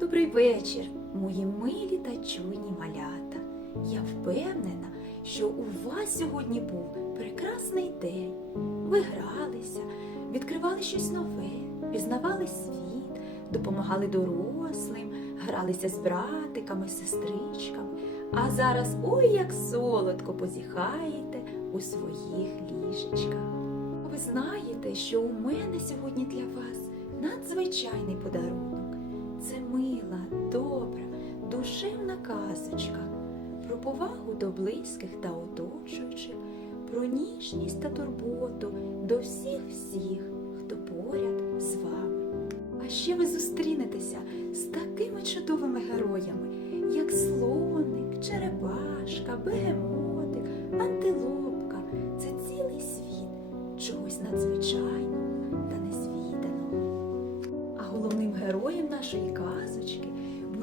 Добрий вечір, мої милі та чуйні малята. Я впевнена, що у вас сьогодні був прекрасний день. Ви гралися, відкривали щось нове, пізнавали світ, допомагали дорослим, гралися з братиками, сестричками. А зараз ой як солодко позіхаєте у своїх ліжечках. Ви знаєте, що у мене сьогодні для вас надзвичайний подарунок. Це добра, душевна казочка про повагу до близьких та оточуючих, про ніжність та турботу до всіх всіх, хто поряд з вами. А ще ви зустрінетеся з такими чудовими героями, як слоник, черепашка, бегемотик, антилопка. Це цілий світ чогось надзвичайного та незвіданого. А головним героєм нашої казочки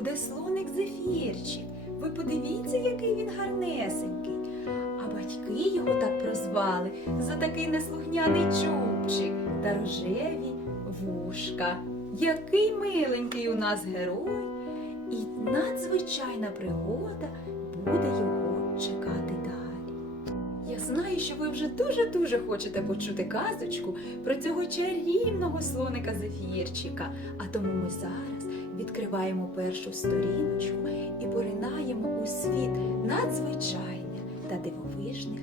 буде слоник Зефірчик. Ви подивіться, який він гарнесенький. А батьки його так прозвали за такий неслухняний чубчик та рожеві вушка. Який миленький у нас герой, і надзвичайна пригода буде його чекати далі. Я знаю, що ви вже дуже-дуже хочете почути казочку про цього чарівного слоника Зефірчика. А тому ми зараз відкриваємо першу сторіночку і поринаємо у світ надзвичайних та дивовижних